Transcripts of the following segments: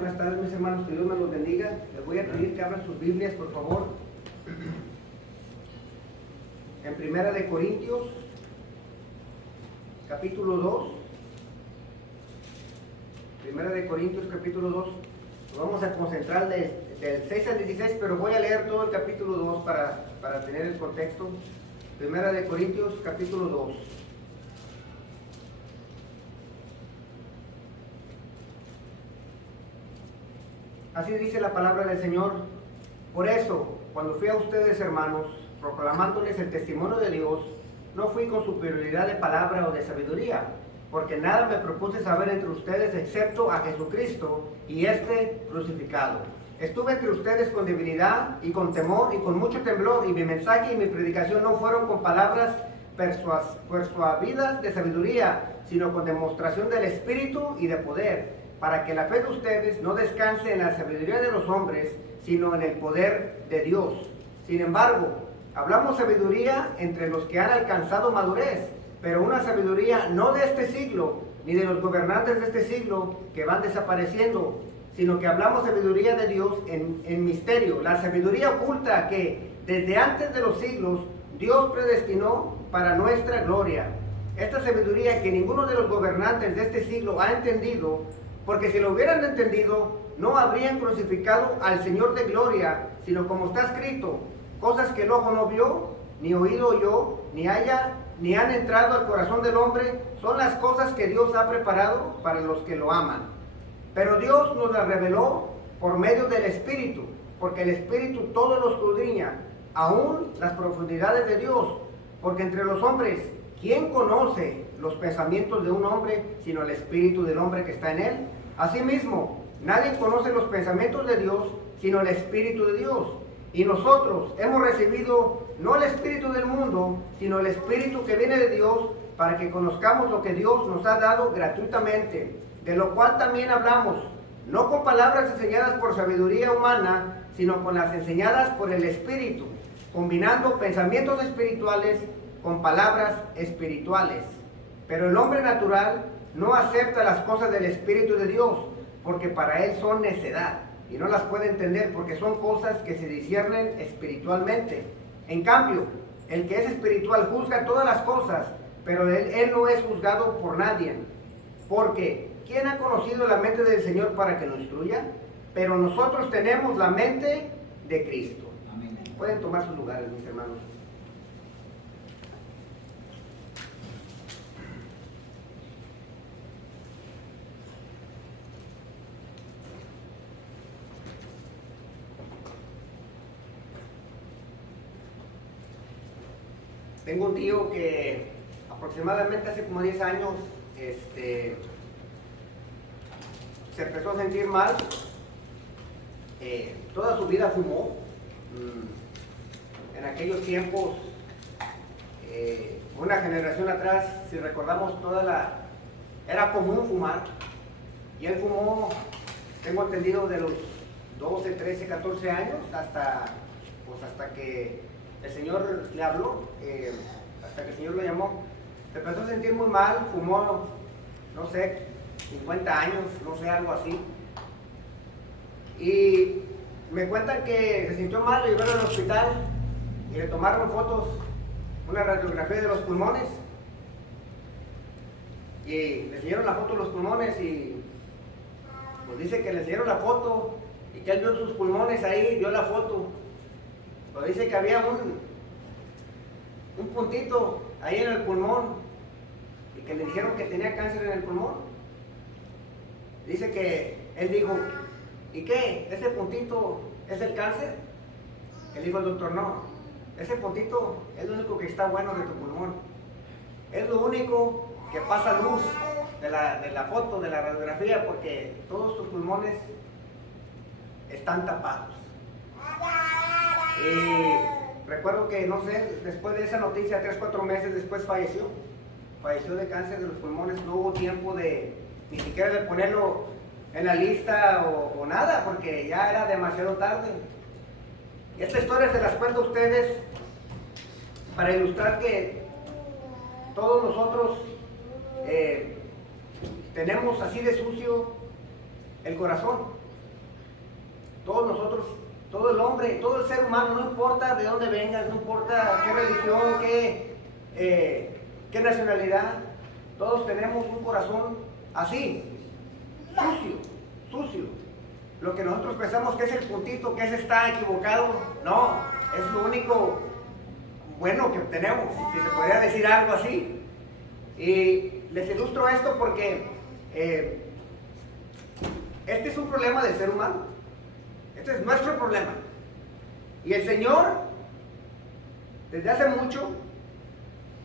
Buenas tardes, mis hermanos, que Dios me los bendiga. Les voy a pedir que abran sus Biblias, por favor. En Primera de Corintios, capítulo 2. Primera de Corintios, capítulo 2. Nos vamos a concentrar del 6 al 16, pero voy a leer todo el capítulo 2 para tener el contexto. Primera de Corintios, capítulo 2. Así dice la palabra del Señor. Por eso, cuando fui a ustedes, hermanos, proclamándoles el testimonio de Dios, no fui con superioridad de palabra o de sabiduría, porque nada me propuse saber entre ustedes excepto a Jesucristo y este crucificado. Estuve entre ustedes con debilidad y con temor y con mucho temblor, y mi mensaje y mi predicación no fueron con palabras persuadidas de sabiduría, sino con demostración del Espíritu y de poder, para que la fe de ustedes no descanse en la sabiduría de los hombres, sino en el poder de Dios. Sin embargo, hablamos sabiduría entre los que han alcanzado madurez, pero una sabiduría no de este siglo, ni de los gobernantes de este siglo que van desapareciendo, sino que hablamos sabiduría de Dios en misterio, la sabiduría oculta que desde antes de los siglos Dios predestinó para nuestra gloria. Esta sabiduría que ninguno de los gobernantes de este siglo ha entendido, porque si lo hubieran entendido, no habrían crucificado al Señor de gloria, sino como está escrito, cosas que el ojo no vio, ni oído oyó, ni han entrado al corazón del hombre, son las cosas que Dios ha preparado para los que lo aman. Pero Dios nos las reveló por medio del Espíritu, porque el Espíritu todo lo escudriña, aún las profundidades de Dios, porque entre los hombres, ¿quién conoce los pensamientos de un hombre, sino el Espíritu del hombre que está en él? Asimismo, nadie conoce los pensamientos de Dios, sino el Espíritu de Dios. Y nosotros hemos recibido no el espíritu del mundo, sino el Espíritu que viene de Dios, para que conozcamos lo que Dios nos ha dado gratuitamente, de lo cual también hablamos, no con palabras enseñadas por sabiduría humana, sino con las enseñadas por el Espíritu, combinando pensamientos espirituales con palabras espirituales. Pero el hombre natural no acepta las cosas del Espíritu de Dios, porque para él son necedad, y no las puede entender porque son cosas que se disciernen espiritualmente. En cambio, el que es espiritual juzga todas las cosas, pero él no es juzgado por nadie. Porque, ¿quién ha conocido la mente del Señor para que lo instruya? Pero nosotros tenemos la mente de Cristo. Amén. Pueden tomar sus lugares, mis hermanos. Tengo un tío que aproximadamente hace como 10 años se empezó a sentir mal. Toda su vida fumó. En aquellos tiempos, una generación atrás, si recordamos era común fumar. Y él fumó, tengo entendido, de los 12, 13, 14 años hasta que el Señor le habló, hasta que el Señor lo llamó. Se empezó a sentir muy mal, fumó, no sé, 50 años, no sé, algo así. Y me cuentan que se sintió mal, lo llevaron al hospital y le tomaron fotos, una radiografía de los pulmones. Y le enseñaron la foto de los pulmones y pues dice que le enseñaron la foto y que él vio sus pulmones ahí, vio la foto. Pero dice que había un puntito ahí en el pulmón y que le dijeron que tenía cáncer en el pulmón. Dice que él dijo, ¿y qué? ¿Ese puntito es el cáncer? Él dijo el doctor, no, ese puntito es lo único que está bueno de tu pulmón. Es lo único que pasa luz de la foto, de la radiografía, porque todos tus pulmones están tapados. Y recuerdo que, no sé, después de esa noticia, 3 o 4 meses después falleció de cáncer de los pulmones. No hubo tiempo ni siquiera de ponerlo en la lista o nada, porque ya era demasiado tarde. Y esta historia se las cuento a ustedes para ilustrar que todos nosotros tenemos así de sucio el corazón. Todos nosotros, todo el hombre, todo el ser humano, no importa de dónde vengas, no importa qué religión, qué nacionalidad, todos tenemos un corazón así, sucio. Lo que nosotros pensamos que es el puntito, que ese está equivocado, no, es lo único bueno que tenemos, si se podría decir algo así. Y les ilustro esto porque este es un problema del ser humano. Este es nuestro problema. Y el Señor, desde hace mucho,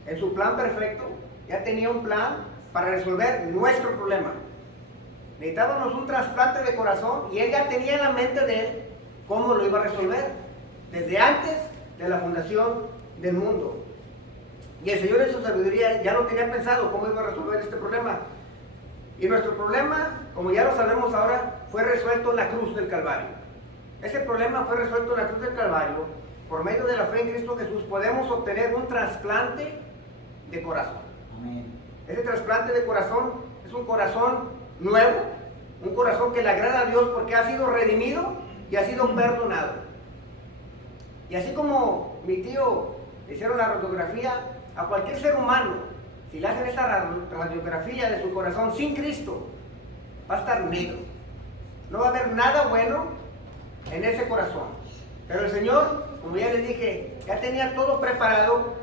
en su plan perfecto, ya tenía un plan para resolver nuestro problema. Necesitábamos un trasplante de corazón y Él ya tenía en la mente de Él cómo lo iba a resolver, desde antes de la fundación del mundo. Y el Señor en su sabiduría ya lo tenía pensado cómo iba a resolver este problema. Y nuestro problema, como ya lo sabemos ahora, fue resuelto en la cruz del Calvario. Ese problema fue resuelto en la cruz del Calvario. Por medio de la fe en Cristo Jesús podemos obtener un trasplante de corazón. Amén. Ese trasplante de corazón es un corazón nuevo, un corazón que le agrada a Dios porque ha sido redimido y ha sido perdonado. Y así como mi tío le hicieron la radiografía a cualquier ser humano, si le hacen esa radiografía de su corazón sin Cristo, va a estar negro. No va a haber nada bueno en ese corazón. Pero el Señor, como ya les dije, ya tenía todo preparado.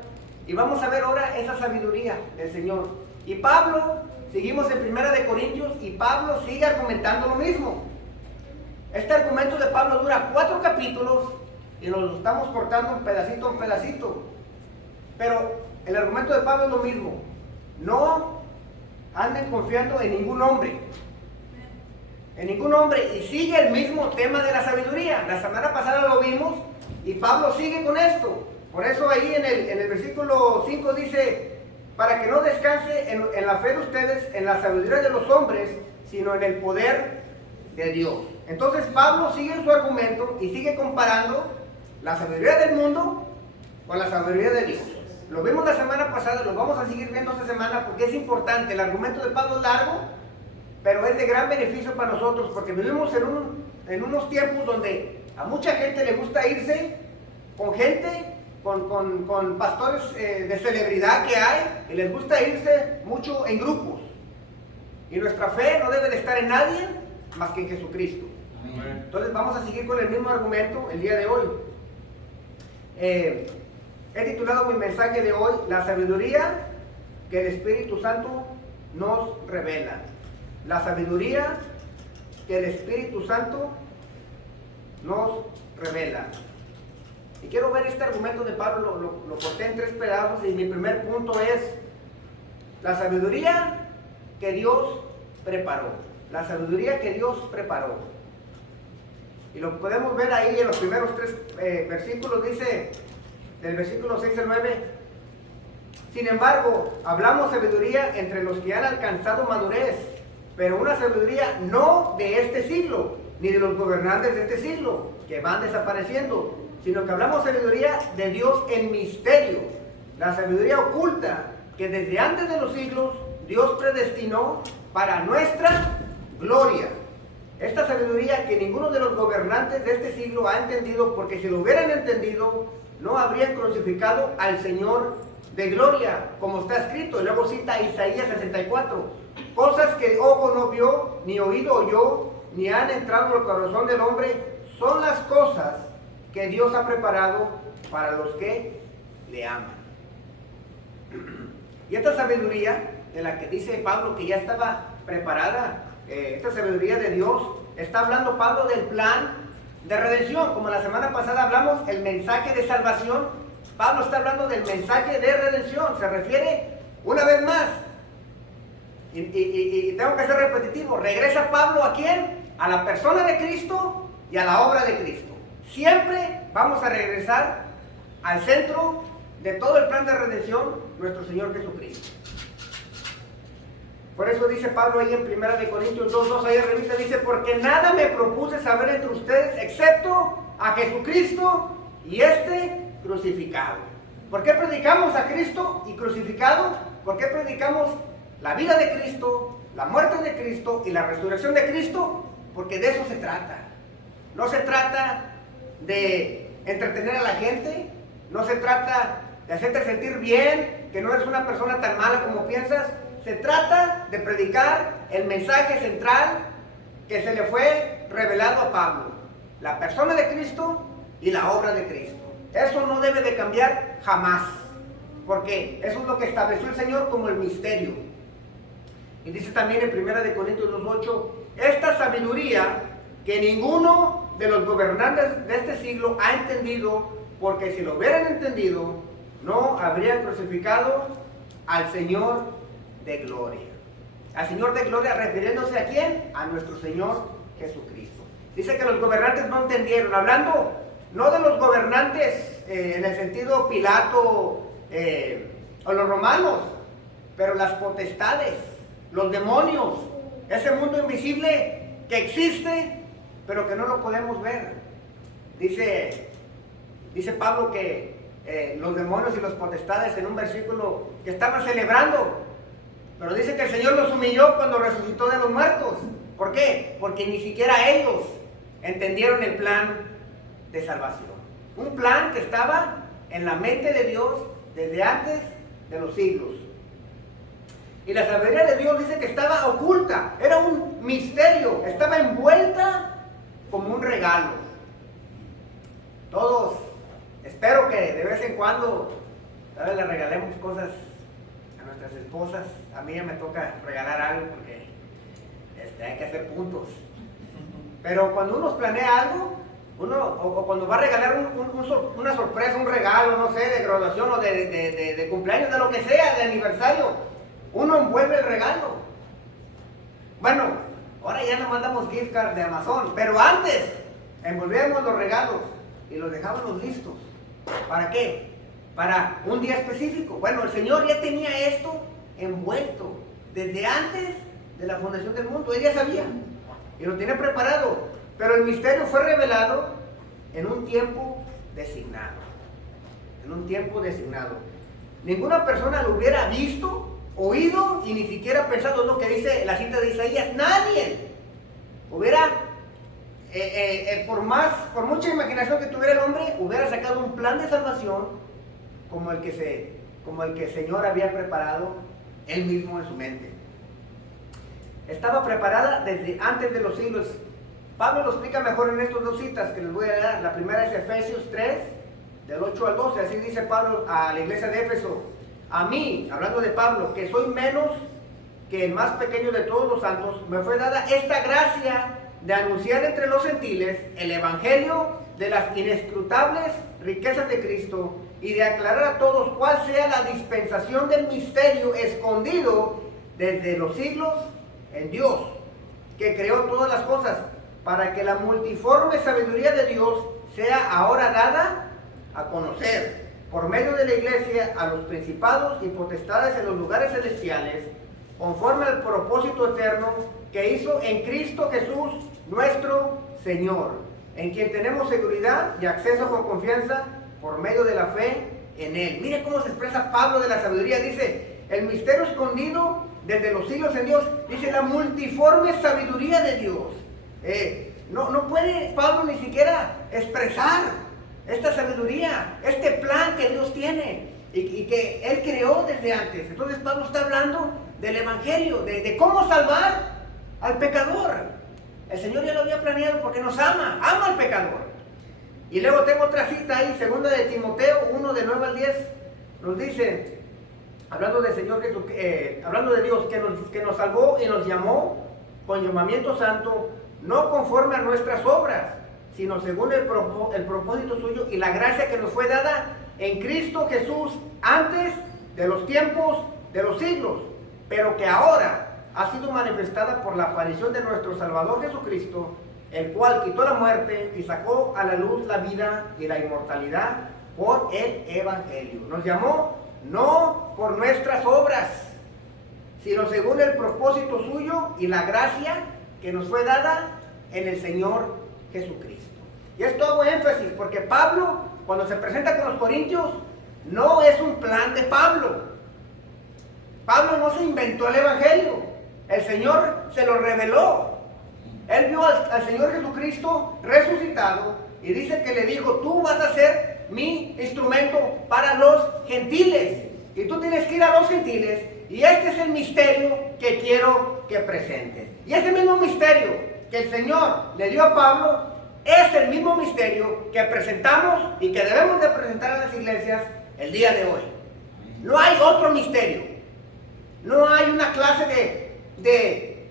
Y vamos a ver ahora esa sabiduría del Señor. Y Pablo, seguimos en 1 Corintios, y Pablo sigue argumentando lo mismo. Este argumento de Pablo dura 4 capítulos y nos estamos cortando un pedacito en pedacito. Pero el argumento de Pablo es lo mismo. No anden confiando en ningún hombre. En ningún hombre. Y sigue el mismo tema de la sabiduría. La semana pasada lo vimos y Pablo sigue con esto. Por eso ahí en el versículo 5 dice, para que no descanse en la fe de ustedes, en la sabiduría de los hombres, sino en el poder de Dios. Entonces Pablo sigue en su argumento y sigue comparando la sabiduría del mundo con la sabiduría de Dios. Lo vimos la semana pasada, lo vamos a seguir viendo esta semana porque es importante. El argumento de Pablo es largo, pero es de gran beneficio para nosotros porque vivimos en unos tiempos donde a mucha gente le gusta irse con gente, con pastores de celebridad que hay, y les gusta irse mucho en grupos. Y nuestra fe no debe de estar en nadie más que en Jesucristo. Amén. Entonces vamos a seguir con el mismo argumento el día de hoy. He titulado mi mensaje de hoy, la sabiduría que el Espíritu Santo nos revela. La sabiduría que el Espíritu Santo nos revela. Y quiero ver este argumento de Pablo, lo corté en 3 pedazos, y mi primer punto es la sabiduría que Dios preparó. La sabiduría que Dios preparó. Y lo podemos ver ahí en los primeros 3 versículos, dice, del versículo 6 al 9, sin embargo, hablamos sabiduría entre los que han alcanzado madurez, pero una sabiduría no de este siglo, ni de los gobernantes de este siglo, que van desapareciendo, sino que hablamos sabiduría de Dios en misterio, la sabiduría oculta que desde antes de los siglos Dios predestinó para nuestra gloria. Esta sabiduría que ninguno de los gobernantes de este siglo ha entendido, porque si lo hubieran entendido, no habrían crucificado al Señor de gloria, como está escrito. Y luego cita Isaías 64, cosas que ojo no vio, ni oído oyó, ni han entrado al corazón del hombre, son las cosas que Dios ha preparado para los que le aman. Y esta sabiduría, de la que dice Pablo que ya estaba preparada, esta sabiduría de Dios, está hablando Pablo del plan de redención. Como la semana pasada hablamos, el mensaje de salvación, Pablo está hablando del mensaje de redención. Se refiere una vez más, y tengo que ser repetitivo, regresa Pablo ¿a quién? A la persona de Cristo y a la obra de Cristo. Siempre vamos a regresar al centro de todo el plan de redención, nuestro Señor Jesucristo. Por eso dice Pablo ahí en 1 Corintios 2:2, ahí revista, dice, porque nada me propuse saber entre ustedes excepto a Jesucristo y crucificado. ¿Por qué predicamos a Cristo y crucificado? ¿Por qué predicamos la vida de Cristo, la muerte de Cristo y la resurrección de Cristo? Porque de eso se trata. no se trata de entretener a la gente, no se trata de hacerte sentir bien, que no eres una persona tan mala como piensas. Se trata de predicar el mensaje central que se le fue revelado a Pablo: la persona de Cristo y la obra de Cristo. Eso no debe de cambiar jamás, porque eso es lo que estableció el Señor como el misterio. Y dice también en 1 Corintios 2:8, esta sabiduría que ninguno de los gobernantes de este siglo ha entendido, porque si lo hubieran entendido, no habrían crucificado al Señor de gloria. Al Señor de gloria, refiriéndose ¿a quién? A nuestro Señor Jesucristo. Dice que los gobernantes no entendieron, hablando no de los gobernantes en el sentido Pilato o los romanos, pero las potestades, los demonios, ese mundo invisible que existe, pero que no lo podemos ver. Dice Pablo que los demonios y las potestades, en un versículo, que estaban celebrando, pero dice que el Señor los humilló cuando resucitó de los muertos. ¿Por qué? Porque ni siquiera ellos entendieron el plan de salvación. Un plan que estaba en la mente de Dios desde antes de los siglos. Y la sabiduría de Dios dice que estaba oculta, era un misterio, estaba envuelta como un regalo. Todos, espero que de vez en cuando le regalemos cosas a nuestras esposas. A mí ya me toca regalar algo porque hay que hacer puntos. Pero cuando uno planea algo, o cuando va a regalar una sorpresa, un regalo, no sé, de graduación o de cumpleaños, de lo que sea, de aniversario, uno envuelve el regalo. Bueno, ahora ya no mandamos gift cards de Amazon, pero antes envolvíamos los regalos y los dejábamos listos. ¿Para qué? Para un día específico. Bueno, el Señor ya tenía esto envuelto desde antes de la fundación del mundo. Él ya sabía y lo tenía preparado, pero el misterio fue revelado en un tiempo designado. En un tiempo designado. Ninguna persona lo hubiera visto, oído y ni siquiera pensado. Es lo que dice la cita de Isaías. Nadie hubiera, por mucha imaginación que tuviera el hombre, hubiera sacado un plan de salvación como el que el Señor había preparado él mismo en su mente. Estaba preparada desde antes de los siglos. Pablo lo explica mejor en estas dos citas que les voy a dar. La primera es Efesios 3, del 8 al 12. Así dice Pablo a la iglesia de Éfeso: a mí, hablando de Pablo, que soy menos que el más pequeño de todos los santos, me fue dada esta gracia de anunciar entre los gentiles el evangelio de las inescrutables riquezas de Cristo y de aclarar a todos cuál sea la dispensación del misterio escondido desde los siglos en Dios, que creó todas las cosas, para que la multiforme sabiduría de Dios sea ahora dada a conocer por medio de la iglesia a los principados y potestades en los lugares celestiales, conforme al propósito eterno que hizo en Cristo Jesús nuestro Señor, en quien tenemos seguridad y acceso con confianza por medio de la fe en Él. Mire cómo se expresa Pablo de la sabiduría. Dice, el misterio escondido desde los siglos en Dios. Dice, la multiforme sabiduría de Dios. No puede Pablo ni siquiera expresar esta sabiduría, este plan que Dios tiene y que Él creó desde antes. Entonces Pablo está hablando del evangelio, de cómo salvar al pecador. El Señor ya lo había planeado porque nos ama al pecador. Y luego tengo otra cita ahí, 2 de Timoteo 1, de 9 al 10, nos dice, hablando del Señor, hablando de Dios, que nos salvó y nos llamó con llamamiento santo, no conforme a nuestras obras, sino según el propósito suyo y la gracia que nos fue dada en Cristo Jesús antes de los tiempos de los siglos, pero que ahora ha sido manifestada por la aparición de nuestro Salvador Jesucristo, el cual quitó la muerte y sacó a la luz la vida y la inmortalidad por el Evangelio. Nos llamó no por nuestras obras, sino según el propósito suyo y la gracia que nos fue dada en el Señor Jesucristo. Y esto hago énfasis porque Pablo, cuando se presenta con los corintios, no es un plan de Pablo. Pablo no se inventó el Evangelio, el Señor se lo reveló. Él vio al Señor Jesucristo resucitado y dice que le dijo, tú vas a ser mi instrumento para los gentiles. Y tú tienes que ir a los gentiles y este es el misterio que quiero que presentes. Y ese mismo misterio que el Señor le dio a Pablo es el mismo misterio que presentamos y que debemos de presentar a las iglesias el día de hoy. No hay otro misterio. No hay una clase de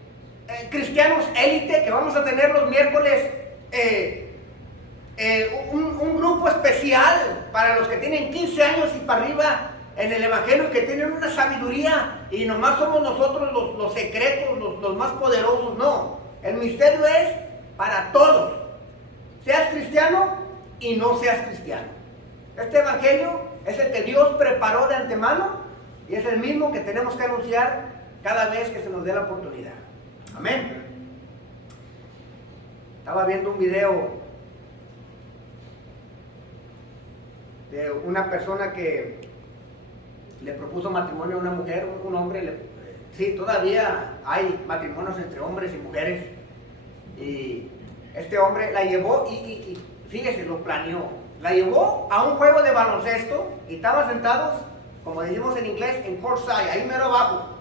cristianos élite que vamos a tener los miércoles, un grupo especial para los que tienen 15 años y para arriba en el Evangelio, que tienen una sabiduría y nomás somos nosotros los secretos, los más poderosos. No, el misterio es para todos, seas cristiano y no seas cristiano. Este Evangelio es el que Dios preparó de antemano y es el mismo que tenemos que anunciar cada vez que se nos dé la oportunidad. Amén. Estaba viendo un video de una persona que le propuso matrimonio a una mujer, un hombre. Sí, todavía hay matrimonios entre hombres y mujeres. Y este hombre la llevó y fíjese, lo planeó. La llevó a un juego de baloncesto y estaban sentados, como decimos en inglés, en courtside, ahí mero abajo.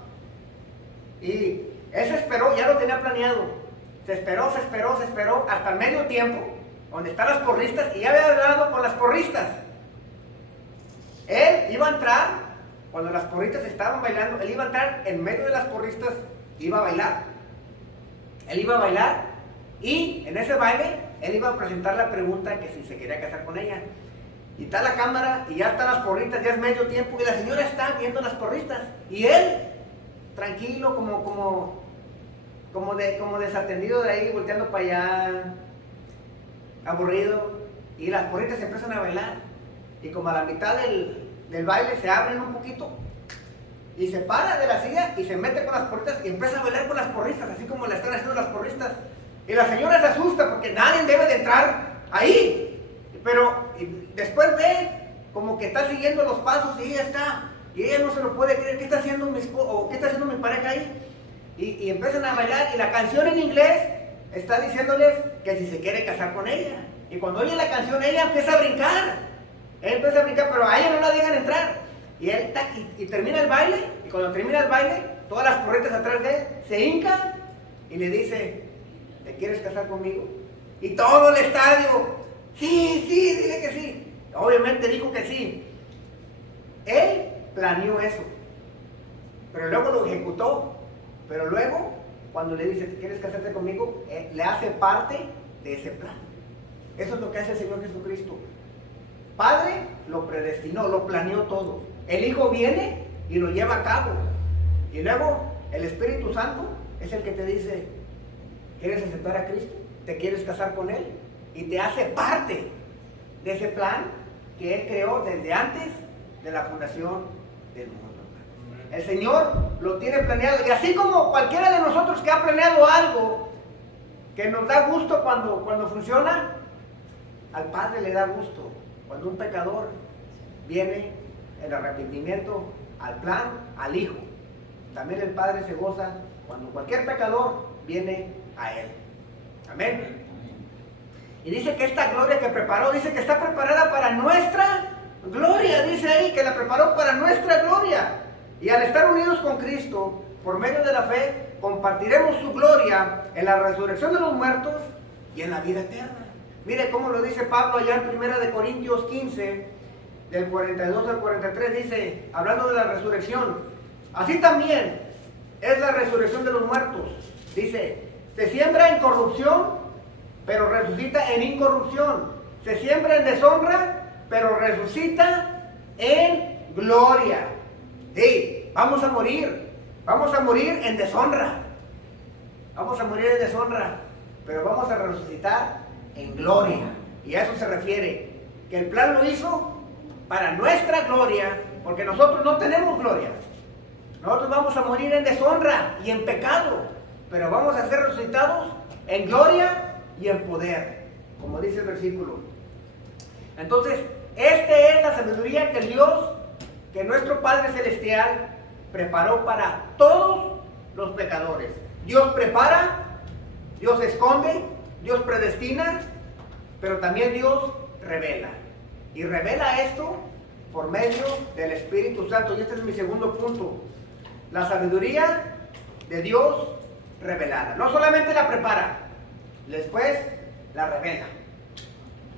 Y él se esperó, ya lo tenía planeado. Se esperó hasta el medio tiempo, donde están las porristas, y ya había hablado con las porristas. Él iba a entrar, cuando las porristas estaban bailando, él iba a entrar en medio de las porristas, iba a bailar. Él iba a bailar, y en ese baile, él iba a presentar la pregunta que si se quería casar con ella. Y está la cámara, y ya están las porristas, ya es medio tiempo, y la señora está viendo las porristas. Y él, tranquilo, como desatendido de ahí, volteando para allá, aburrido. Y las porristas se empiezan a bailar. Y como a la mitad del baile se abren un poquito. Y se para de la silla y se mete con las porristas y empieza a bailar con las porristas, así como le están haciendo las porristas. Y la señora se asusta porque nadie debe de entrar ahí. Pero después ve como que está siguiendo los pasos y ella está. Y ella no se lo puede creer. ¿Qué está haciendo mi esposo? ¿O qué está haciendo mi pareja ahí? Y empiezan a bailar. Y la canción en inglés está diciéndoles que si se quiere casar con ella. Y cuando oye la canción, ella empieza a brincar. Él empieza a brincar, pero a ella no la dejan entrar. Y él y termina el baile. Y cuando termina el baile, todas las porristas atrás de él se hincan y le dice, ¿te quieres casar conmigo? Y todo el estadio, sí, dile que sí. Obviamente dijo que sí. Él planeó eso, pero luego lo ejecutó. Pero luego, cuando le dice, ¿quieres casarte conmigo? Le hace parte de ese plan. Eso es lo que hace el Señor Jesucristo. Padre lo predestinó, lo planeó todo. El Hijo viene y lo lleva a cabo. Y luego el Espíritu Santo es el que te dice, ¿quieres aceptar a Cristo? ¿Te quieres casar con Él? Y te hace parte de ese plan que Él creó desde antes de la fundación del mundo. El Señor lo tiene planeado. Y así como cualquiera de nosotros que ha planeado algo que nos da gusto cuando funciona, al Padre le da gusto cuando un pecador viene el arrepentimiento al plan, al Hijo. También el Padre se goza cuando cualquier pecador viene a Él. Amén. Y dice que esta gloria que preparó, dice que está preparada para nuestra gloria. Dice ahí que la preparó para nuestra gloria. Y al estar unidos con Cristo, por medio de la fe, compartiremos su gloria en la resurrección de los muertos y en la vida eterna. Mire cómo lo dice Pablo allá en 1 Corintios 15, del 42 al 43, dice, hablando de la resurrección, así también es la resurrección de los muertos. Dice, se siembra en corrupción, pero resucita en incorrupción. Se siembra en deshonra, pero resucita en gloria. Sí, vamos a morir en deshonra. Vamos a morir en deshonra, pero vamos a resucitar en gloria. Y a eso se refiere, que el plan lo hizo para nuestra gloria, porque nosotros no tenemos gloria. Nosotros vamos a morir en deshonra y en pecado, pero vamos a ser resucitados en gloria y en poder, como dice el versículo. Entonces, esta es la sabiduría que Dios, que nuestro Padre Celestial preparó para todos los pecadores. Dios prepara Dios esconde, Dios predestina, pero también Dios revela. Y revela esto por medio del Espíritu Santo. Y este es mi segundo punto. La sabiduría de Dios revelada. No solamente la prepara, después la revela.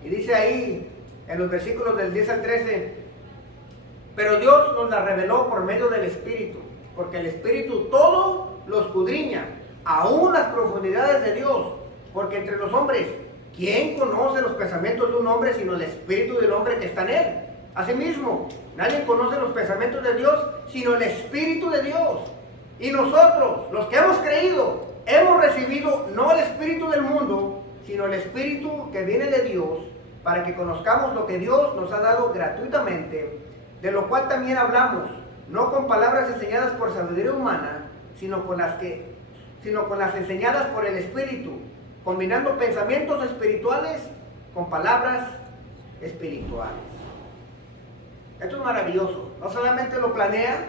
Y dice ahí en los versículos del 10 al 13, pero Dios nos la reveló por medio del Espíritu, porque el Espíritu todo lo escudriña, aún las profundidades de Dios, porque entre los hombres, ¿quién conoce los pensamientos de un hombre sino el Espíritu del hombre que está en él? Asimismo, nadie conoce los pensamientos de Dios sino el Espíritu de Dios. Y nosotros, los que hemos creído, hemos recibido no el espíritu del mundo, sino el Espíritu que viene de Dios, para que conozcamos lo que Dios nos ha dado gratuitamente, de lo cual también hablamos, no con palabras enseñadas por sabiduría humana, sino con las enseñadas por el Espíritu, combinando pensamientos espirituales con palabras espirituales. Esto es maravilloso. No solamente lo planea,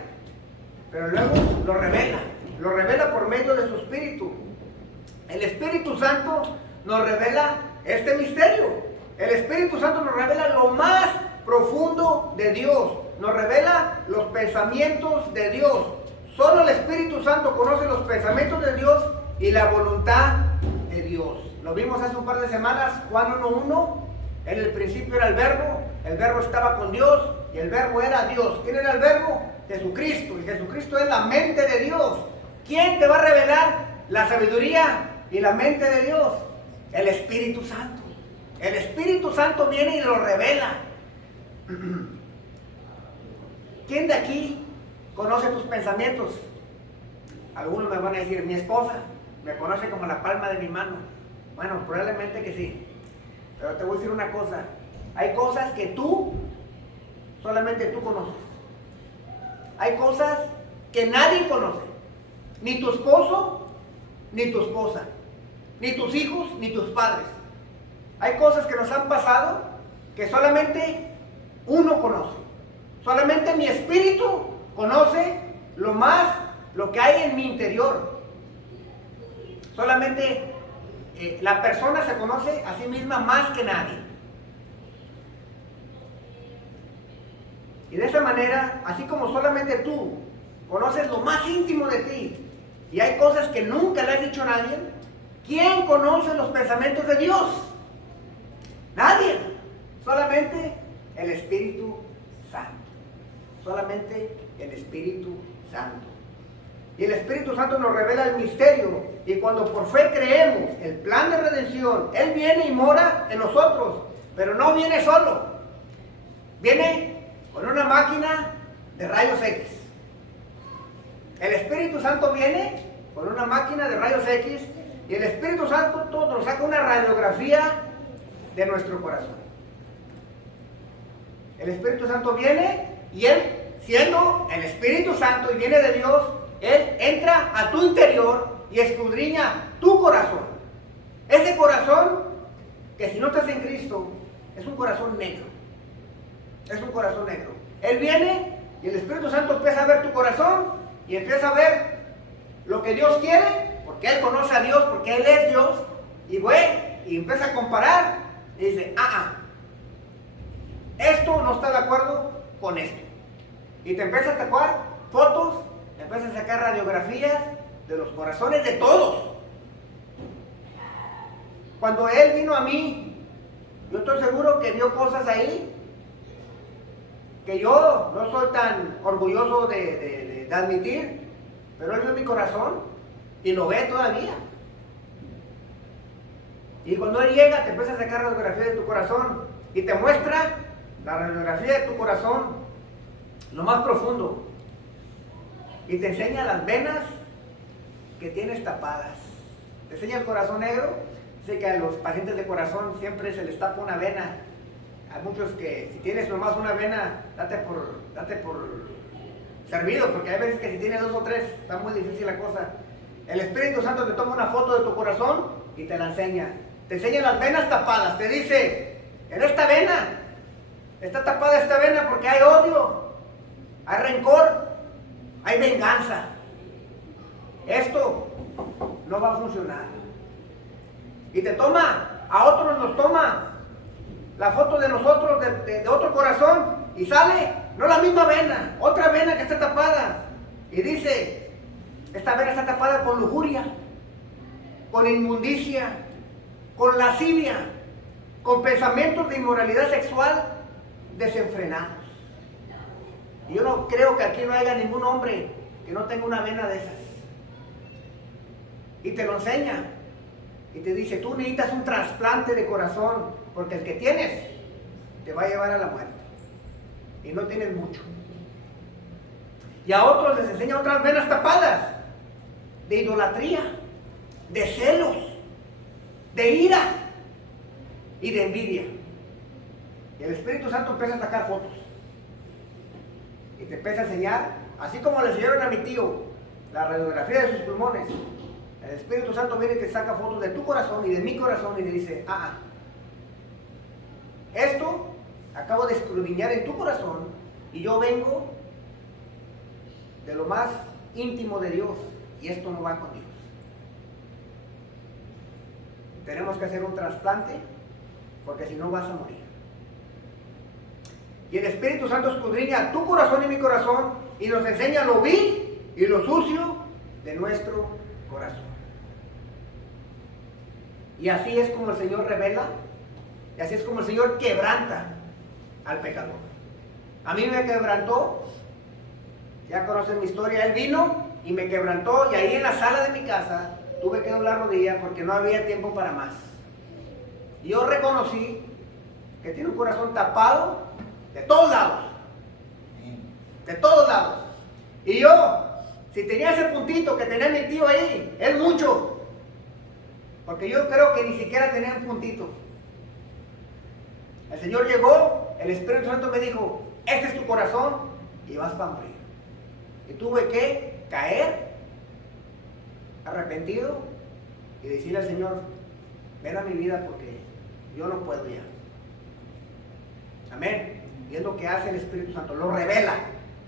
pero luego lo revela por medio de su Espíritu. El Espíritu Santo nos revela este misterio. El Espíritu Santo nos revela lo más profundo de Dios, nos revela los pensamientos de Dios. Solo el Espíritu Santo conoce los pensamientos de Dios y la voluntad de Dios. Lo vimos hace un par de semanas, Juan 1:1. En el principio era el verbo estaba con Dios y el verbo era Dios. ¿Quién era el verbo? Jesucristo. Y Jesucristo es la mente de Dios. ¿Quién te va a revelar la sabiduría y la mente de Dios? El Espíritu Santo. El Espíritu Santo viene y lo revela. ¿Quién de aquí conoce tus pensamientos? Algunos me van a decir, mi esposa me conoce como la palma de mi mano. Bueno, probablemente que sí. Pero te voy a decir una cosa. Hay cosas que solamente tú conoces. Hay cosas que nadie conoce. Ni tu esposo, ni tu esposa. Ni tus hijos, ni tus padres. Hay cosas que nos han pasado que solamente uno conoce. Solamente mi espíritu conoce lo que hay en mi interior. Solamente la persona se conoce a sí misma más que nadie. Y de esa manera, así como solamente tú conoces lo más íntimo de ti, y hay cosas que nunca le has dicho a nadie, ¿quién conoce los pensamientos de Dios? Nadie. Solamente el Espíritu Santo. Solamente el Espíritu Santo. Y el Espíritu Santo nos revela el misterio. Y cuando por fe creemos el plan de redención, Él viene y mora en nosotros. Pero no viene solo. Viene con una máquina de rayos X. El Espíritu Santo viene con una máquina de rayos X. Y el Espíritu Santo nos saca una radiografía de nuestro corazón. El Espíritu Santo viene y Él, siendo el Espíritu Santo y viene de Dios, Él entra a tu interior y escudriña tu corazón. Ese corazón que si no estás en Cristo es un corazón negro. Es un corazón negro. Él viene y el Espíritu Santo empieza a ver tu corazón y empieza a ver lo que Dios quiere, porque Él conoce a Dios, porque Él es Dios, y empieza a comparar y dice, esto no está de acuerdo con esto. Y te empieza a sacar fotos, te empieza a sacar radiografías de los corazones de todos. Cuando Él vino a mí, yo estoy seguro que vio cosas ahí que yo no soy tan orgulloso de admitir, pero Él vio mi corazón y lo ve todavía. Y cuando Él llega, te empieza a sacar radiografía de tu corazón y te muestra la radiografía de tu corazón, lo más profundo, y te enseña las venas que tienes tapadas. Te enseña el corazón negro. Sé que a los pacientes de corazón siempre se les tapa una vena. Hay muchos que si tienes nomás una vena, date por servido, porque hay veces que si tienes 2 o 3, está muy difícil la cosa. El Espíritu Santo te toma una foto de tu corazón y te la enseña. Te enseña las venas tapadas. Te dice, en esta vena, está tapada esta vena porque hay odio, hay rencor, hay venganza. Esto no va a funcionar. Y te toma, a otros nos toma la foto de nosotros, de otro corazón, y sale, no la misma vena, otra vena que está tapada. Y dice, esta vena está tapada con lujuria, con inmundicia, con lascivia, con pensamientos de inmoralidad sexual desenfrenados. Y yo no creo que aquí no haya ningún hombre que no tenga una vena de esas. Y te lo enseña. Y te dice, tú necesitas un trasplante de corazón, porque el que tienes te va a llevar a la muerte. Y no tienes mucho. Y a otros les enseña otras venas tapadas, de idolatría, de celos, de ira y de envidia. Y el Espíritu Santo empieza a sacar fotos. Y te empieza a enseñar, así como le enseñaron a mi tío la radiografía de sus pulmones. El Espíritu Santo viene y te saca fotos de tu corazón y de mi corazón y le dice, esto acabo de escudriñar en tu corazón y yo vengo de lo más íntimo de Dios y esto no va con Dios. Tenemos que hacer un trasplante porque si no vas a morir. Y el Espíritu Santo escudriña tu corazón y mi corazón y nos enseña lo vil y lo sucio de nuestro corazón. Y así es como el Señor revela, y así es como el Señor quebranta al pecador. A mí me quebrantó, ya conocen mi historia, Él vino y me quebrantó, y ahí en la sala de mi casa tuve que doblar rodillas porque no había tiempo para más. Y yo reconocí que tiene un corazón tapado de todos lados, de todos lados. Y yo, si tenía ese puntito que tenía mi tío ahí, es mucho. Porque yo creo que ni siquiera tenía un puntito. El Señor llegó, el Espíritu Santo me dijo, este es tu corazón y vas para morir. Y tuve que caer arrepentido y decirle al Señor, ven a mi vida porque yo no puedo ya. Amén. Y es lo que hace el Espíritu Santo, lo revela.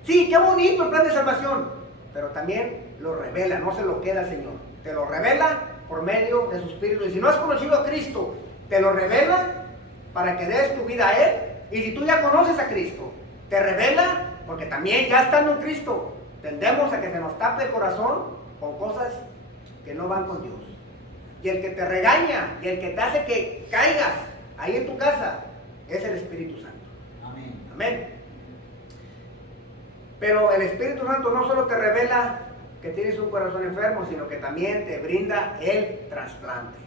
Sí, qué bonito el plan de salvación, pero también lo revela, no se lo queda al Señor. Te lo revela por medio de su Espíritu. Y si no has conocido a Cristo, te lo revela para que des tu vida a Él. Y si tú ya conoces a Cristo, te revela porque también ya estando en Cristo, tendemos a que se nos tape el corazón con cosas que no van con Dios. Y el que te regaña y el que te hace que caigas ahí en tu casa es el Espíritu Santo. Amén. Amén. Pero el Espíritu Santo no solo te revela que tienes un corazón enfermo, sino que también te brinda el trasplante.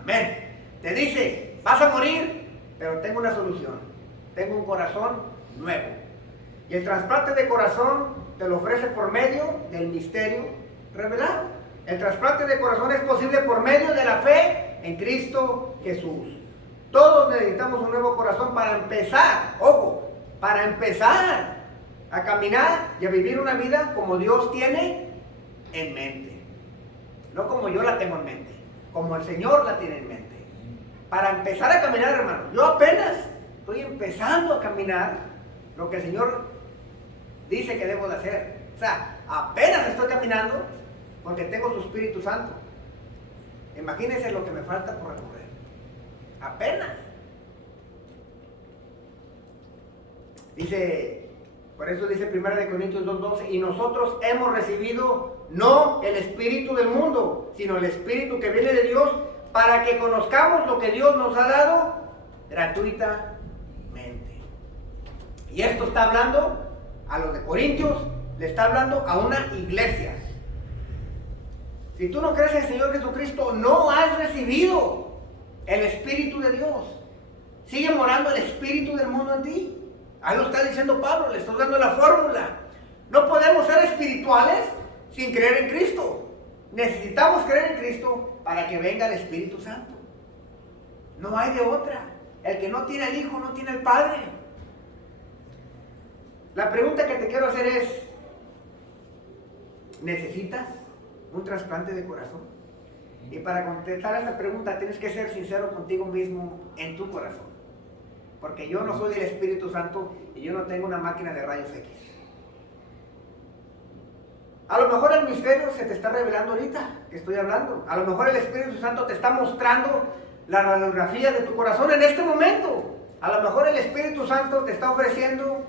Amén. Te dice, vas a morir, pero tengo una solución. Tengo un corazón nuevo. Y el trasplante de corazón te lo ofrece por medio del misterio revelado. El trasplante de corazón es posible por medio de la fe en Cristo Jesús. Todos necesitamos un nuevo corazón para empezar, ojo, para empezar a caminar y a vivir una vida como Dios tiene en mente. No como yo la tengo en mente, como el Señor la tiene en mente. Para empezar a caminar, hermano, yo apenas estoy empezando a caminar lo que el Señor dice que debo de hacer. O sea, apenas estoy caminando porque tengo su Espíritu Santo. Imagínense lo que me falta por recorrer. Apenas. Dice, por eso dice 1 Corintios 2:12, y nosotros hemos recibido no el espíritu del mundo, sino el Espíritu que viene de Dios, para que conozcamos lo que Dios nos ha dado gratuitamente. Y esto está hablando a los de Corintios, le está hablando a una iglesia. Si tú no crees en el Señor Jesucristo, no has recibido el Espíritu de Dios. Sigue morando el espíritu del mundo en ti. Ahí lo está diciendo Pablo, le estoy dando la fórmula. No podemos ser espirituales sin creer en Cristo. Necesitamos creer en Cristo para que venga el Espíritu Santo. No hay de otra. El que no tiene al Hijo no tiene al Padre. La pregunta que te quiero hacer es, ¿necesitas un trasplante de corazón? Y para contestar a esta pregunta tienes que ser sincero contigo mismo en tu corazón. Porque yo no soy del Espíritu Santo y yo no tengo una máquina de rayos X. A lo mejor el misterio se te está revelando ahorita que estoy hablando. A lo mejor el Espíritu Santo te está mostrando la radiografía de tu corazón en este momento. A lo mejor el Espíritu Santo te está ofreciendo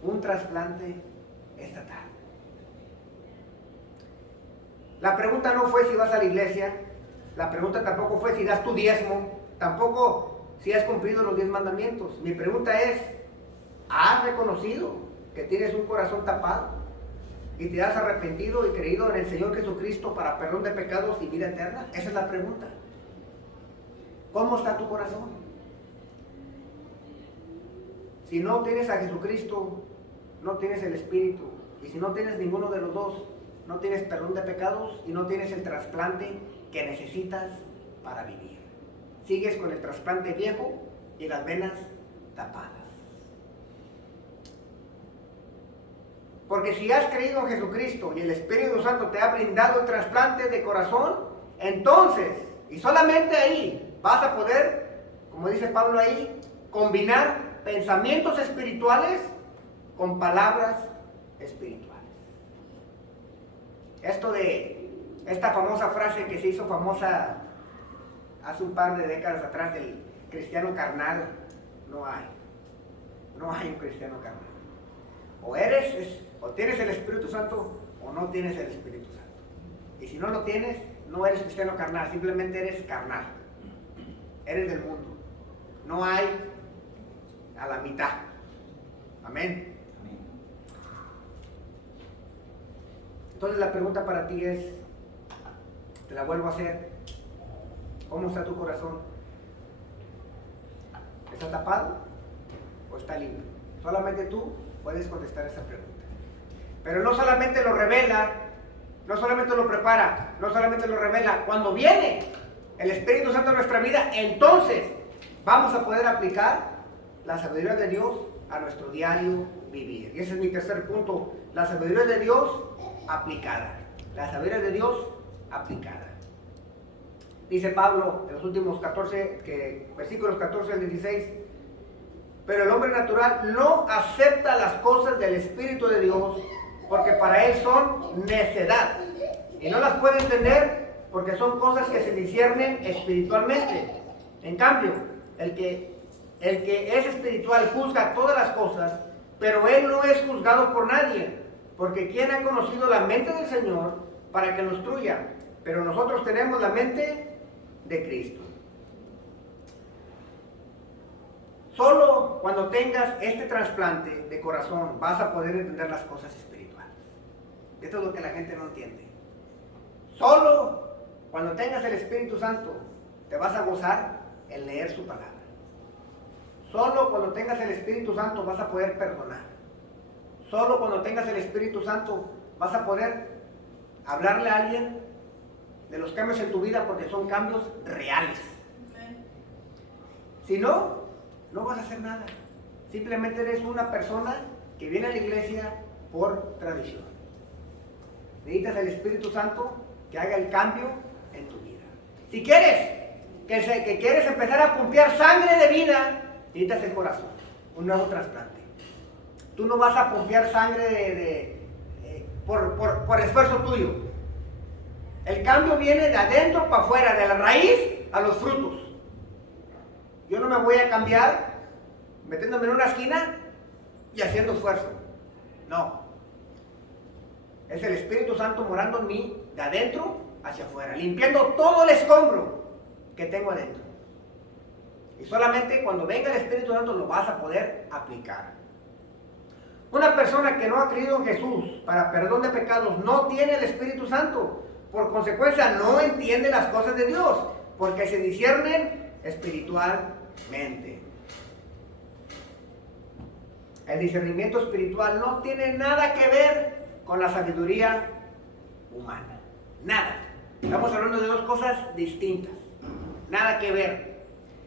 un trasplante esta tarde. La pregunta no fue si vas a la iglesia. La pregunta tampoco fue si das tu diezmo. Tampoco si has cumplido los 10 mandamientos. Mi pregunta es, ¿has reconocido que tienes un corazón tapado? ¿Y te has arrepentido y creído en el Señor Jesucristo para perdón de pecados y vida eterna? Esa es la pregunta. ¿Cómo está tu corazón? Si no tienes a Jesucristo, no tienes el Espíritu. Y si no tienes ninguno de los dos, no tienes perdón de pecados y no tienes el trasplante que necesitas para vivir. Sigues con el trasplante viejo y las venas tapadas. Porque si has creído en Jesucristo y el Espíritu Santo te ha brindado el trasplante de corazón, entonces, y solamente ahí, vas a poder, como dice Pablo ahí, combinar pensamientos espirituales con palabras espirituales. Esto de esta famosa frase que se hizo famosa hace un par de décadas atrás del cristiano carnal, no hay un cristiano carnal. O tienes el Espíritu Santo o no tienes el Espíritu Santo. Y si no lo tienes, no eres cristiano carnal, simplemente eres carnal. Eres del mundo. No hay a la mitad. Amén. Entonces la pregunta para ti es, te la vuelvo a hacer, ¿cómo está tu corazón? ¿Está tapado o está limpio? Solamente tú puedes contestar esa pregunta. Pero no solamente lo revela, no solamente lo prepara, no solamente lo revela. Cuando viene el Espíritu Santo a nuestra vida, entonces vamos a poder aplicar la sabiduría de Dios a nuestro diario vivir. Y ese es mi tercer punto, la sabiduría de Dios aplicada. La sabiduría de Dios aplicada. Dice Pablo en los últimos versículos 14 al 16, pero el hombre natural no acepta las cosas del Espíritu de Dios porque para él son necedad y no las puede entender porque son cosas que se disciernen espiritualmente. En cambio, el que es espiritual juzga todas las cosas, pero él no es juzgado por nadie, porque ¿quién ha conocido la mente del Señor para que lo instruya? Pero nosotros tenemos la mente de Cristo. Solo cuando tengas este trasplante de corazón vas a poder entender las cosas espirituales. Esto es lo que la gente no entiende. Solo cuando tengas el Espíritu Santo te vas a gozar en leer su palabra. Solo cuando tengas el Espíritu Santo vas a poder perdonar. Solo cuando tengas el Espíritu Santo vas a poder hablarle a alguien de los cambios en tu vida porque son cambios reales. Si no, no vas a hacer nada. Simplemente eres una persona que viene a la iglesia por tradición. Necesitas el Espíritu Santo que haga el cambio en tu vida. Si quieres que quieres empezar a pompear sangre de vida, necesitas el corazón, un nuevo trasplante. Tú no vas a pompear sangre por esfuerzo tuyo. El cambio viene de adentro para afuera, de la raíz a los frutos. Yo no me voy a cambiar metiéndome en una esquina y haciendo esfuerzo. No. Es el Espíritu Santo morando en mí de adentro hacia afuera, limpiando todo el escombro que tengo adentro. Y solamente cuando venga el Espíritu Santo lo vas a poder aplicar. Una persona que no ha creído en Jesús para perdón de pecados no tiene el Espíritu Santo. Por consecuencia no entiende las cosas de Dios, porque se disciernen espiritualmente. El discernimiento espiritual no tiene nada que ver con la sabiduría humana. Nada. Estamos hablando de dos cosas distintas. Nada que ver.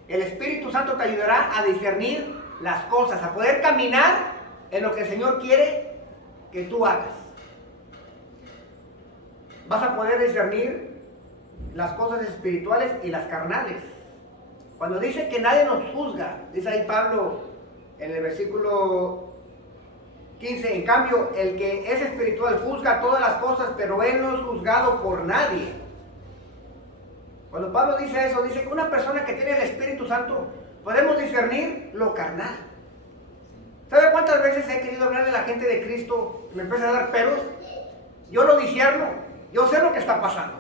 El Espíritu Santo te ayudará a discernir las cosas, a poder caminar en lo que el Señor quiere que tú hagas. Vas a poder discernir las cosas espirituales y las carnales. Cuando dice que nadie nos juzga, dice ahí Pablo en el versículo 15. En cambio, el que es espiritual juzga todas las cosas, pero él no es juzgado por nadie. Cuando Pablo dice eso, dice que una persona que tiene el Espíritu Santo, podemos discernir lo carnal. ¿Sabe cuántas veces he querido hablarle a la gente de Cristo y me empieza a dar pelos? Yo lo discierno, yo sé lo que está pasando.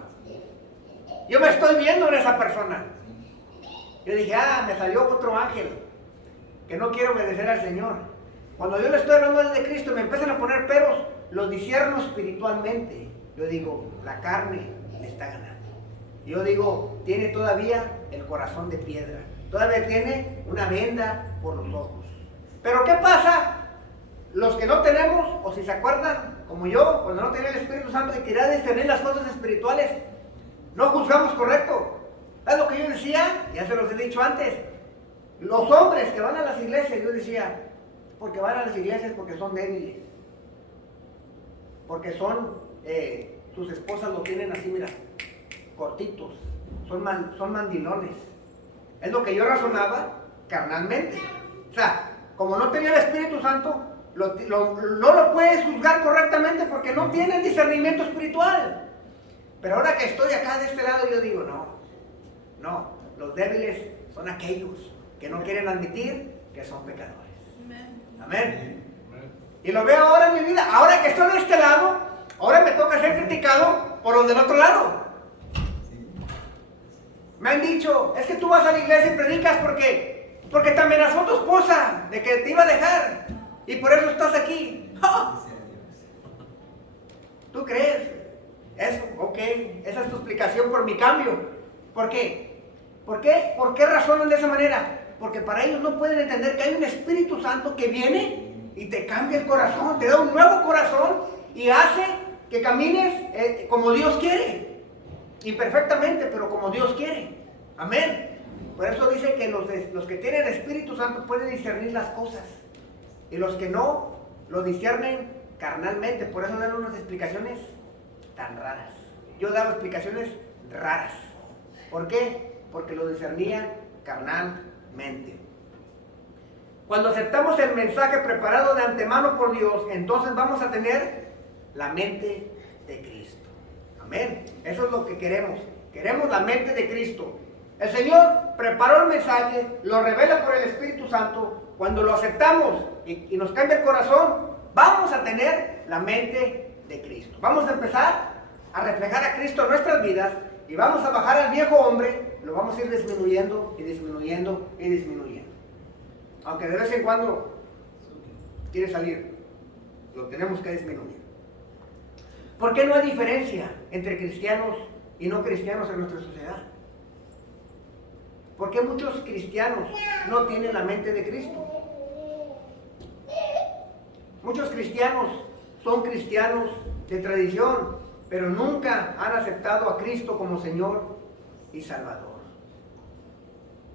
Yo me estoy viendo en esa persona. Yo dije, me salió otro ángel que no quiere obedecer al Señor. Cuando yo le estoy hablando de Cristo y me empiezan a poner pelos, los discierno espiritualmente. Yo digo, la carne le está ganando. Yo digo, tiene todavía el corazón de piedra. Todavía tiene una venda por los ojos. Pero ¿qué pasa? Los que no tenemos, o si se acuerdan, como yo, cuando no tenía el Espíritu Santo y quería discernir las cosas espirituales, no juzgamos correcto. Es lo que yo decía, ya se los he dicho antes. Los hombres que van a las iglesias, yo decía, porque van a las iglesias porque son débiles. Porque sus esposas lo tienen así, mira, cortitos. Son mandilones. Es lo que yo razonaba carnalmente. O sea, como no tenía el Espíritu Santo, no lo puedes juzgar correctamente porque no tiene discernimiento espiritual. Pero ahora que estoy acá de este lado, yo digo, no, los débiles son aquellos que no quieren admitir que son pecadores. Amén. Y lo veo ahora en mi vida. Ahora que estoy de este lado, ahora me toca ser criticado por los del otro lado. Me han dicho, es que tú vas a la iglesia y predicas porque te amenazó tu esposa de que te iba a dejar y por eso estás aquí. ¡Oh! ¿Tú crees? Eso, ok, esa es tu explicación por mi cambio. ¿Por qué? ¿Por qué razonan de esa manera? Porque para ellos no pueden entender que hay un Espíritu Santo que viene y te cambia el corazón, te da un nuevo corazón y hace que camines como Dios quiere. Imperfectamente, pero como Dios quiere. Amén. Por eso dice que los que tienen Espíritu Santo pueden discernir las cosas. Y los que no, lo disciernen carnalmente. Por eso dan unas explicaciones tan raras. Yo daba explicaciones raras. ¿Por qué? Porque lo discernían carnalmente. Cuando aceptamos el mensaje preparado de antemano por Dios, entonces vamos a tener la mente de Cristo. Amén. Eso es lo que queremos. Queremos la mente de Cristo. El Señor preparó el mensaje, lo revela por el Espíritu Santo. Cuando lo aceptamos y nos cambia el corazón, vamos a tener la mente de Cristo. Vamos a empezar a reflejar a Cristo en nuestras vidas y vamos a bajar al viejo hombre, lo vamos a ir disminuyendo y disminuyendo y disminuyendo. Aunque de vez en cuando quiere salir, lo tenemos que disminuir. ¿Por qué no hay diferencia entre cristianos y no cristianos en nuestra sociedad? ¿Por qué muchos cristianos no tienen la mente de Cristo? Muchos cristianos son cristianos de tradición, pero nunca han aceptado a Cristo como Señor y Salvador.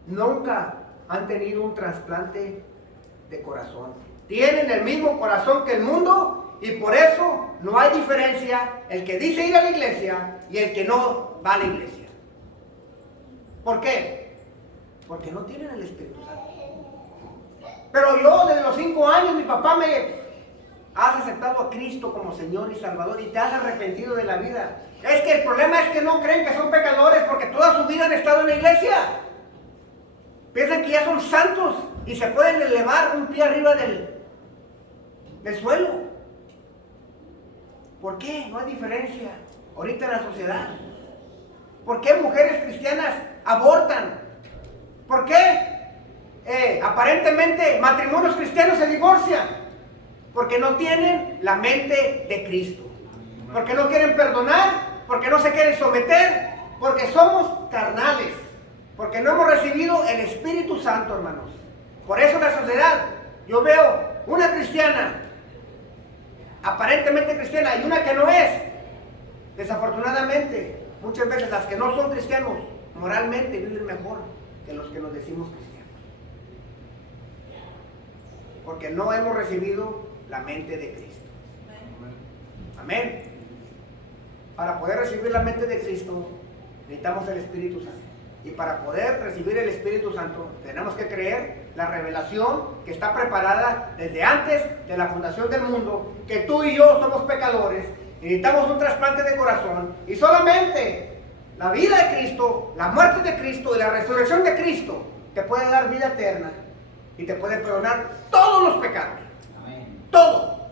Nunca han tenido un trasplante de corazón. Tienen el mismo corazón que el mundo y por eso no hay diferencia el que dice ir a la iglesia y el que no va a la iglesia. ¿Por qué? Porque no tienen el Espíritu Santo. Pero yo desde los 5 años mi papá has aceptado a Cristo como Señor y Salvador y te has arrepentido de la vida. Es que el problema es que no creen que son pecadores porque toda su vida han estado en la iglesia. Piensan que ya son santos y se pueden elevar un pie arriba del suelo. ¿Por qué? No hay diferencia ahorita en la sociedad. ¿Por qué mujeres cristianas abortan? ¿Por qué aparentemente matrimonios cristianos se divorcian? Porque no tienen la mente de Cristo. Porque no quieren perdonar, porque no se quieren someter, porque somos carnales. Porque no hemos recibido el Espíritu Santo, hermanos. Por eso en la sociedad yo veo una cristiana, aparentemente cristiana, y una que no es. Desafortunadamente, muchas veces las que no son cristianos, moralmente viven mejor que los que nos decimos cristianos. Porque no hemos recibido la mente de Cristo. Amén. Para poder recibir la mente de Cristo, necesitamos el Espíritu Santo. Y para poder recibir el Espíritu Santo tenemos que creer la revelación que está preparada desde antes de la fundación del mundo, que tú y yo somos pecadores y necesitamos un trasplante de corazón, y solamente la vida de Cristo, la muerte de Cristo y la resurrección de Cristo te puede dar vida eterna y te puede perdonar todos los pecados. Amén. Todo.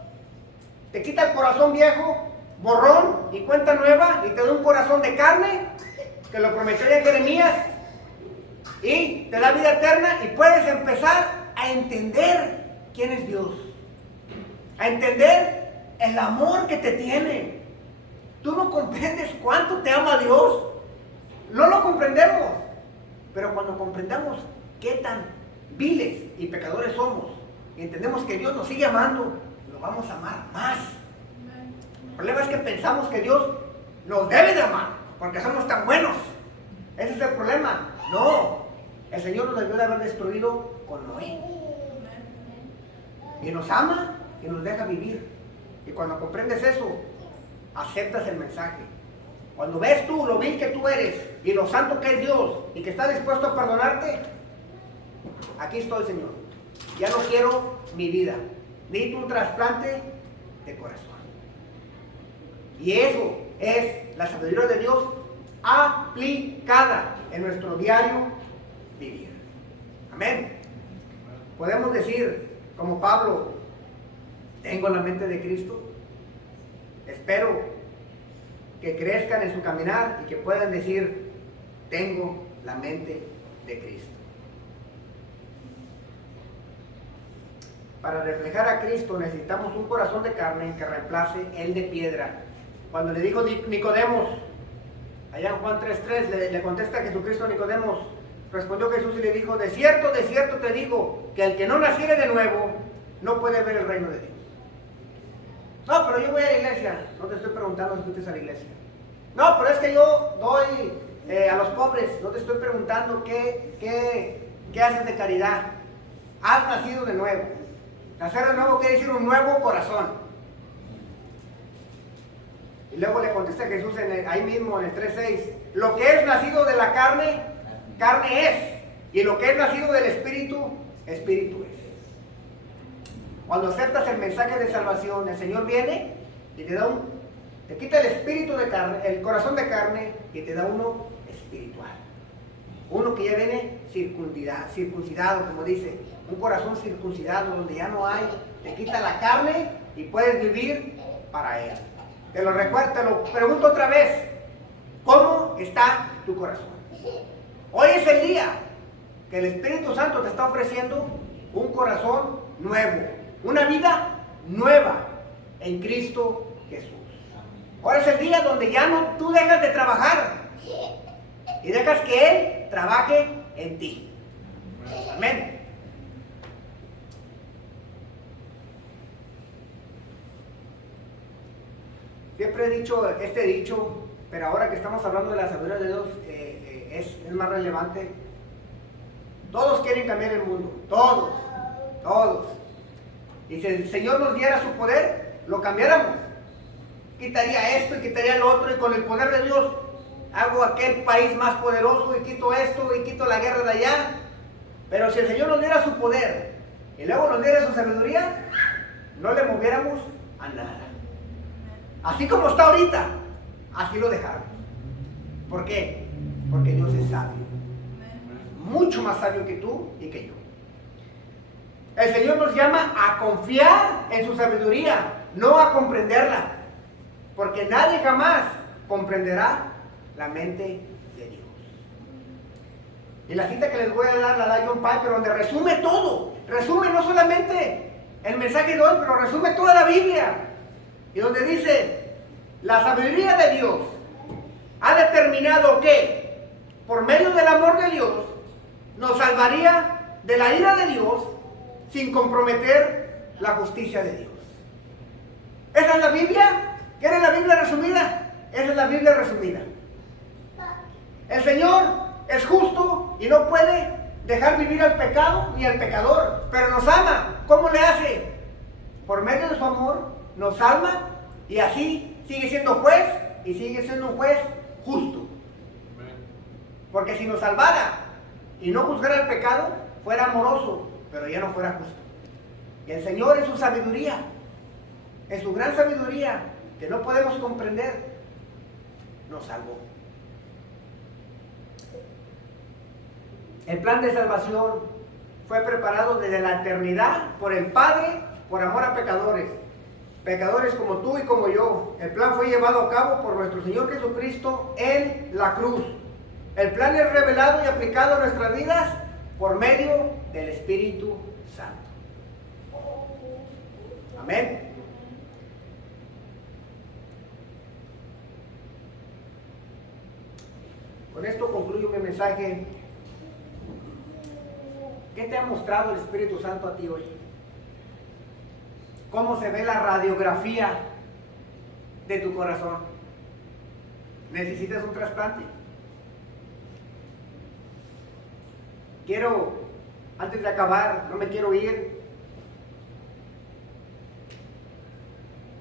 Te quita el corazón viejo, borrón y cuenta nueva, y te da un corazón de carne, que lo prometió ya Jeremías, y te da vida eterna, y puedes empezar a entender quién es Dios, a entender el amor que te tiene. Tú no comprendes cuánto te ama Dios, no lo comprendemos, pero cuando comprendamos qué tan viles y pecadores somos, y entendemos que Dios nos sigue amando, lo vamos a amar más. El problema es que pensamos que Dios nos debe de amar, porque somos tan buenos. Ese es el problema. No, el Señor nos debió de haber destruido con Noé. Y nos ama y nos deja vivir. Y cuando comprendes eso, aceptas el mensaje. Cuando ves tú lo vil que tú eres y lo santo que es Dios y que está dispuesto a perdonarte, aquí estoy, Señor. Ya no quiero mi vida. Necesito un trasplante de corazón. Y eso es la sabiduría de Dios aplicada en nuestro diario vivir. Amén. Podemos decir, como Pablo, tengo la mente de Cristo. Espero que crezcan en su caminar y que puedan decir, tengo la mente de Cristo. Para reflejar a Cristo necesitamos un corazón de carne que reemplace el de piedra. Cuando le dijo Nicodemos, allá en Juan 3:3, le contesta a Jesucristo a Nicodemos, respondió Jesús y le dijo, de cierto te digo, que el que no naciere de nuevo, no puede ver el reino de Dios. No, pero yo voy a la iglesia. No te estoy preguntando si tú estás a la iglesia. No, pero es que yo doy a los pobres. No te estoy preguntando qué haces de caridad. Has nacido de nuevo. Nacer de nuevo quiere decir un nuevo corazón. Y luego le contesta Jesús ahí mismo en el 3:6. Lo que es nacido de la carne, carne es. Y lo que es nacido del Espíritu, Espíritu es. Cuando aceptas el mensaje de salvación, el Señor viene y te quita el espíritu de carne, el corazón de carne, y te da uno espiritual. Uno que ya viene circuncidado, como dice, un corazón circuncidado donde ya no hay, te quita la carne y puedes vivir para Él. Te lo pregunto otra vez, ¿cómo está tu corazón? Hoy es el día que el Espíritu Santo te está ofreciendo un corazón nuevo, una vida nueva en Cristo Jesús. Ahora es el día donde ya no tú dejas de trabajar y dejas que Él trabaje en ti. Amén. Siempre he dicho este dicho, pero ahora que estamos hablando de la sabiduría de Dios es más relevante. Todos quieren cambiar el mundo, todos. Y si el Señor nos diera su poder, lo cambiáramos. Quitaría esto y quitaría lo otro, y con el poder de Dios hago aquel país más poderoso y quito esto y quito la guerra de allá. Pero si el Señor nos diera su poder y luego nos diera su sabiduría, no le moviéramos a nada. Así como está ahorita, así lo dejáramos. ¿Por qué? Porque Dios es sabio. Mucho más sabio que tú y que yo. El Señor nos llama a confiar en su sabiduría, no a comprenderla. Porque nadie jamás comprenderá la mente de Dios. Y la cita que les voy a dar la da John Piper, donde resume todo. Resume no solamente el mensaje de hoy, pero resume toda la Biblia. Y donde dice, la sabiduría de Dios ha determinado que, por medio del amor de Dios, nos salvaría de la ira de Dios sin comprometer la justicia de Dios. ¿Esa es la Biblia? ¿Quieres la Biblia resumida? Esa es la Biblia resumida. El Señor es justo y no puede dejar vivir al pecado ni al pecador, pero nos ama. ¿Cómo le hace? Por medio de su amor nos salva y así sigue siendo juez y sigue siendo un juez justo. Porque si nos salvara y no juzgara el pecado, fuera amoroso, pero ya no fuera justo. Y el Señor en su sabiduría, en su gran sabiduría, que no podemos comprender, nos salvó. El plan de salvación fue preparado desde la eternidad por el Padre, por amor a pecadores. Pecadores como tú y como yo. El plan fue llevado a cabo por nuestro Señor Jesucristo en la cruz. El plan es revelado y aplicado a nuestras vidas por medio del Espíritu Santo. Amén. Con esto concluyo mi mensaje. ¿Qué te ha mostrado el Espíritu Santo a ti hoy? ¿Cómo se ve la radiografía de tu corazón? ¿Necesitas un trasplante? Antes de acabar, no me quiero ir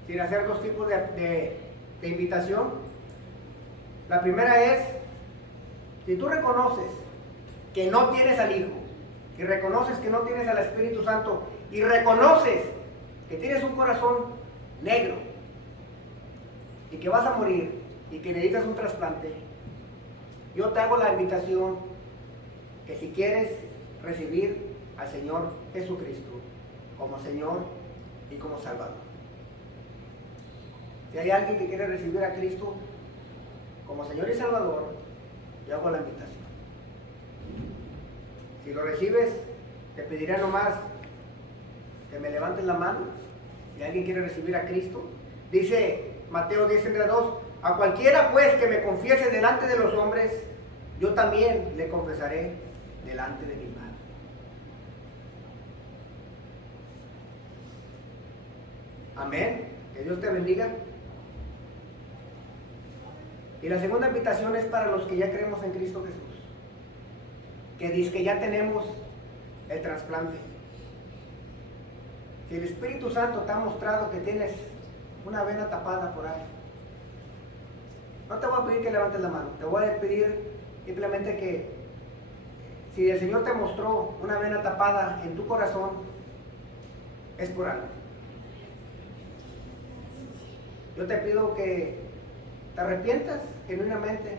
sin hacer dos tipos de invitación. La primera es, si tú reconoces que no tienes al Hijo, y reconoces que no tienes al Espíritu Santo, y reconoces que tienes un corazón negro, y que vas a morir, y que necesitas un trasplante, yo te hago la invitación que si quieres recibir al Señor Jesucristo como Señor y como Salvador. Si hay alguien que quiere recibir a Cristo como Señor y Salvador, yo hago la invitación. Si lo recibes, te pediré nomás que me levantes la mano. Si alguien quiere recibir a Cristo, dice Mateo 10:2, a cualquiera pues que me confiese delante de los hombres, yo también le confesaré delante de mi Padre. Amén. Que Dios te bendiga. Y la segunda invitación es para los que ya creemos en Cristo Jesús, que dice que ya tenemos el trasplante. Si el Espíritu Santo te ha mostrado que tienes una vena tapada por ahí, no te voy a pedir que levantes la mano, te voy a pedir simplemente que si el Señor te mostró una vena tapada en tu corazón, es por algo. Yo te pido que te arrepientas genuinamente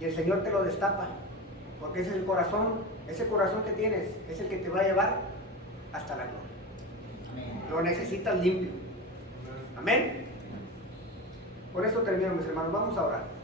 y el Señor te lo destapa, porque ese es el corazón, ese corazón que tienes es el que te va a llevar hasta la gloria. Amén. Lo necesitas limpio. Amén. Por eso termino, mis hermanos. Vamos a orar.